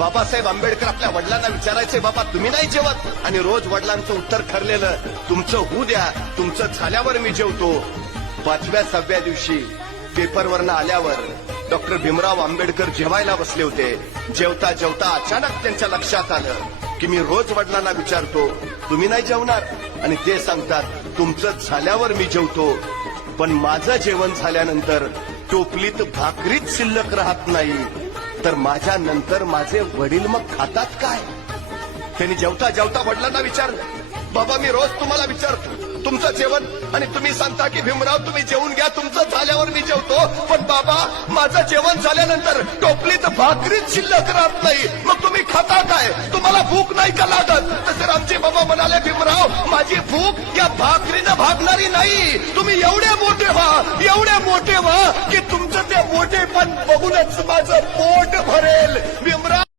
बाबासाहेब आंबेडकर आपल्या वडिलांना विचारायचे, बाबा तुम्ही नाही जेवत? आणि रोज वडिलांचं उत्तर ठरलेलं, तुमचं होऊ द्या, तुमचं झाल्यावर मी जेवतो. 5व्या 6व्या दिवशी पेपरवरनं आल्यावर डॉक्टर भीमराव आंबेडकर जेवायला बसले होते. जेवता जेवता अचानक त्यांच्या लक्षात आलं की मी रोज वडिलांना विचारतो, तुम्ही नाही जेवणार? आणि ते सांगतात, तुमचं झाल्यावर मी जेवतो. पण माझं जेवण झाल्यानंतर टोपलीत भाकरीच शिल्लक राहत नाही, तर माझ्या नंतर माझे वडील मग खातात काय? त्यांनी जेवता जेवता वडिलांना विचारलं, बाबा मी रोज तुम्हाला विचारतो तुमचं जेवण, आणि तुम्ही सांगता की भीमराव तुम्ही जेवून घ्या, तुमचं झाल्यावर मी जेवतो. पण बाबा माझं जेवण झाल्यानंतर टोपलीत भाकरीच शिल्लक राहत नाही, मग तुम्ही खाता काय? तुम्हाला भूक नाही का लागत? तसे रामजी बाबा म्हणाले, भीमराव माझी भूक या भाकरीनं भागणारी नाही. तुम्ही एवढे मोठे व्हा की तुमचं ते मोठेपण बघूनच माझं पोट भरेल. भीमराव